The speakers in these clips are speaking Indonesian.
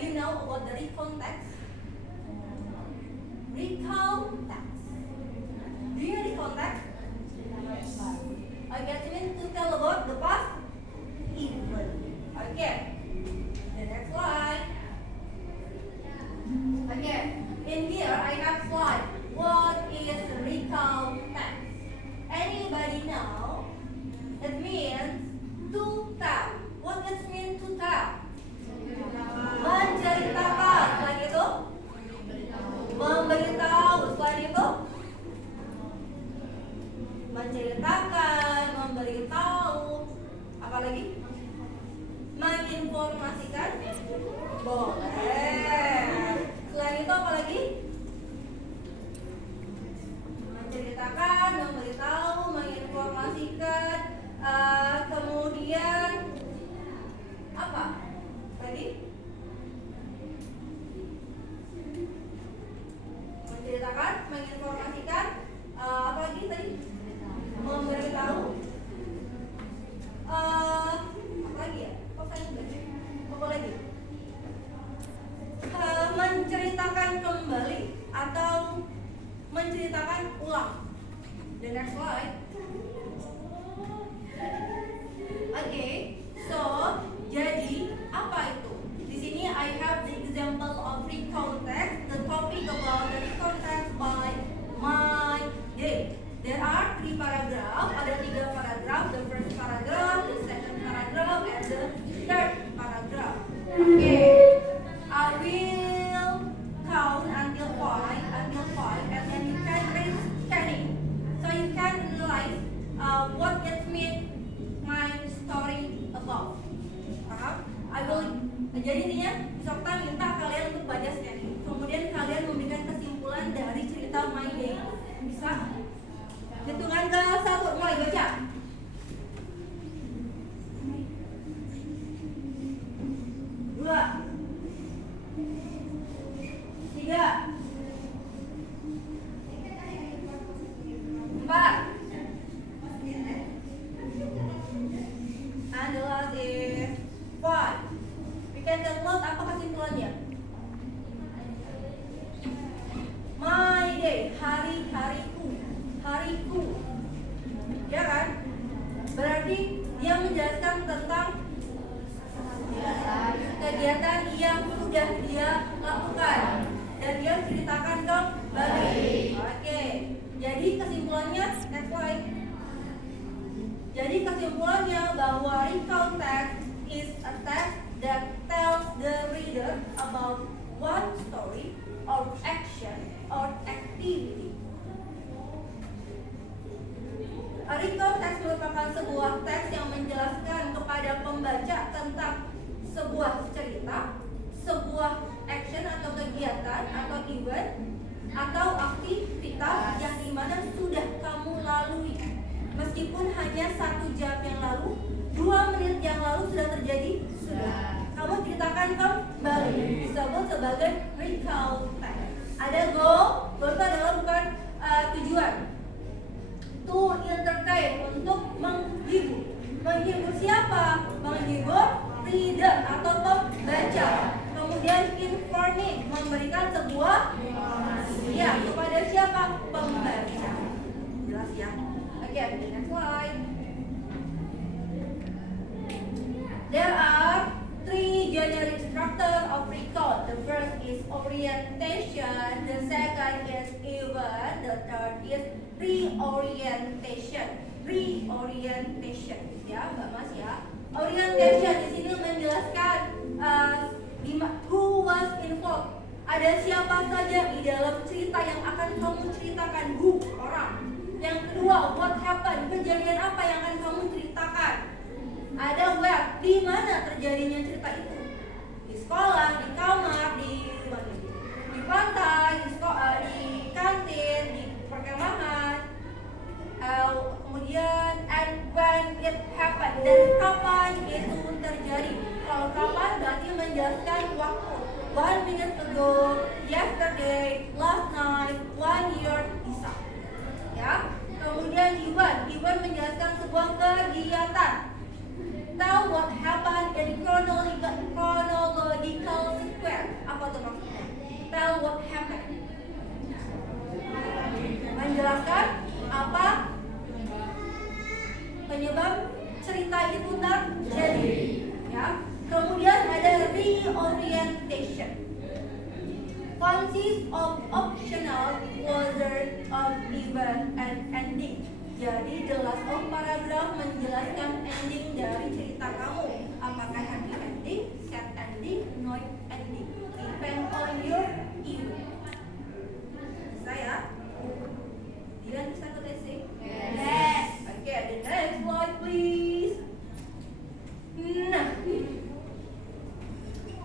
you know about the recount text? Recount text. Do you recount text? Okay, it means to tell about the past event. Okay. The next slide. Okay. In here I have slide. What is recount text? Anybody know? It means to tell. What does it mean to tell? Menceritakan. Selain itu, memberitahu. Selain itu, menceritakan, memberitahu. Apa lagi? Menginformasikan. Boleh. Selain itu apa lagi? Menceritakan, memberitahu, menginformasikan. Kemudian apa lagi? Menceritakan, menginformasikan. Apa lagi tadi? Memberitahu. Apa lagi ya? Kok saya enggak? Apa lagi? Menceritakan kembali atau menceritakan ulang. The next slide. Okay, so jadi apa itu? Di sini I have the example of recount text. The topic about the recount text by my day. There are 3 paragraph. Ada 3 paragraph. The first paragraph, the second paragraph, and the third paragraph. Okay, I will count until 5, and then you can read scanning. So you can analyze what it means my story about. I will. Jadi intinya peserta minta kalian untuk baca scanning. Kemudian kalian memberikan kesimpulan dari cerita my day. Bisa? Hitungan ke 1, mulai baca. 2, 3, 4. And the last is 5. We can download apa kesimpulannya? My day, hariku, ya kan? Berarti dia menjelaskan tentang kegiatan yang sudah dia lakukan dan dia ceritakan kembali. Oke. Jadi kesimpulannya, next slide. Jadi kesimpulannya bahwa recount text is a text that tells the reader about one story or action or activity. A recount text merupakan sebuah teks yang menjelaskan kepada pembaca tentang sebuah cerita, sebuah action atau kegiatan atau event atau aktivitas yang dimana sudah kamu lalui. Meskipun hanya 1 jam yang lalu, 2 menit yang lalu sudah terjadi, kamu ceritakan kembali. Disebut sebagai recount text. Ada goal itu adalah bukan tujuan. To entertain, untuk menghibur. Menghibur siapa? Menghibur reader atau pembaca. Kemudian informing, memberikan sebuah ya kepada siapa? Pembaca. Jelas ya? Oke, next slide. There are 3 general structure of recount. The first is orientation, the second is event, the third is reorientation. Reorientation, ya, Mbak Mas ya. Orientation di sini menjelaskan who was involved. Ada siapa saja di dalam cerita yang akan kamu ceritakan, who, orang. Yang kedua, what happened, kejadian apa yang akan kamu ceritakan. Ada where, di mana terjadinya cerita itu. Di sekolah, di kamar, di pantai, di kantin, di perkemahan. Kemudian and when it happened, dan kapan itu terjadi. Kalau kapan berarti menjelaskan waktu. 1 minute ago, yesterday, last night, 1 year, bisa. Ya. Kemudian event menjelaskan sebuah kegiatan. Tell what happened in chronological orientation consists of optional words of event and ending. Jadi jelas paragraf menjelaskan ending dari cerita kamu. Apakah happy ending, sad ending, not ending. Depend on your event. Bisa ya? Dilan bisa ikut essay? Yes. Okay, the next slide please. Nah,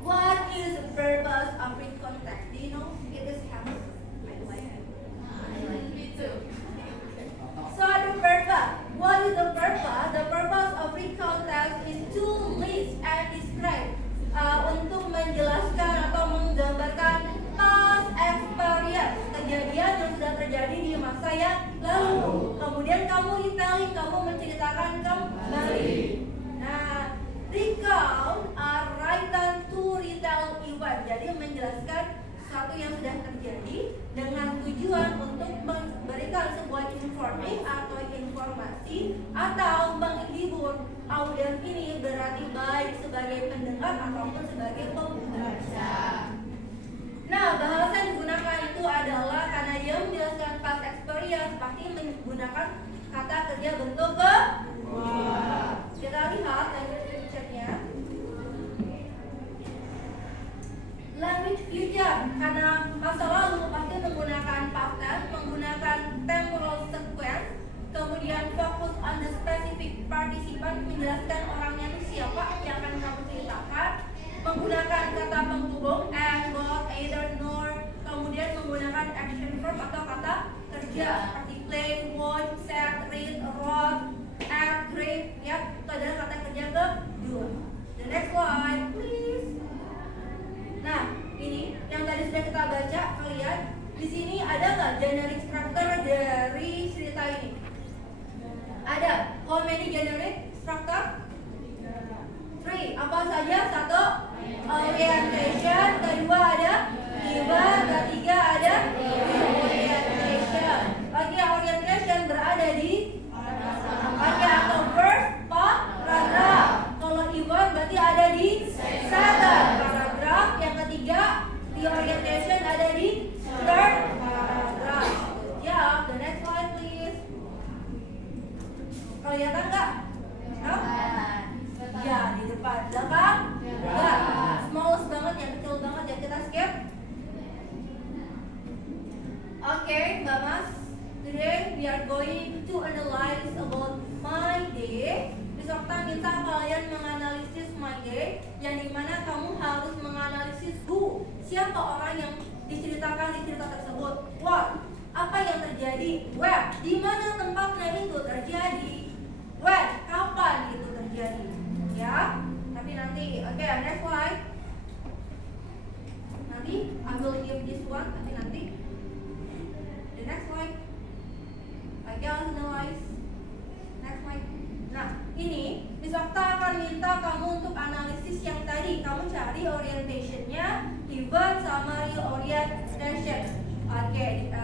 what is the purpose of free contact? Do you know? It is health. I like it. Me too. So the purpose, what is the purpose? The purpose of free contact is to list and describe, untuk menjelaskan atau menggambarkan past experience, kejadian yang sudah terjadi di masa yang lalu. Kemudian kamu retelling, kamu menceritakan kembali. Nah, recount are written to retell event. Jadi menjelaskan sesuatu yang sudah terjadi dengan tujuan untuk memberikan sebuah informasi atau menghibur. Audiens ini berarti baik sebagai pendengar ataupun sebagai pembaca. Nah, bahasa yang digunakan itu adalah karena dia menjelaskan past experience, pasti menggunakan kata kerja bentuk kedua. Kita lihat language future-nya. Language future karena masa lalu pasti menggunakan past tense, menggunakan temporal sequence, kemudian fokus on the specific participant, menjelaskan orangnya itu siapa yang akan kamu ceritakan, menggunakan kata penghubung and, both, either, nor, kemudian menggunakan action verb atau kata kerja seperti play, watch, sat, read, wrote, act, grade, ya, itu adalah kata kerja kedua. The next slide, please. Nah, ini yang tadi sudah kita baca, kalian di sini ada nggak generic structure dari cerita ini? Ada. How many generic structure? 3. Apa saja? 1. Orientation. Kedua ada event. Ketiga ada orientation. Bagi orientation berada di bagi atau first paragraph. Kalau event berarti ada di second paragraph. Yang ketiga di orientation ada di third paragraph. Ya, the next slide please. Kelihatan nggak? Ya, di depan, belakang, enggak. Smallest banget ya, kecil banget ya, kita skip. Okay, Mbak Mas. Today we are going to analyze about my day. Peserta minta kalian menganalisis my day, yang dimana kamu harus menganalisis who, siapa orang yang diceritakan di cerita tersebut. What, apa yang terjadi. Where, di mana tempatnya itu terjadi. When, kapan itu terjadi. Ya, tapi nanti, oke, next slide. Nanti I will give this one, tapi nanti. The next slide. Oke, analyze. Next slide. Nah, ini peserta akan minta kamu untuk analisis yang tadi. Kamu cari orientationnya, event, summary, orientation. Oke,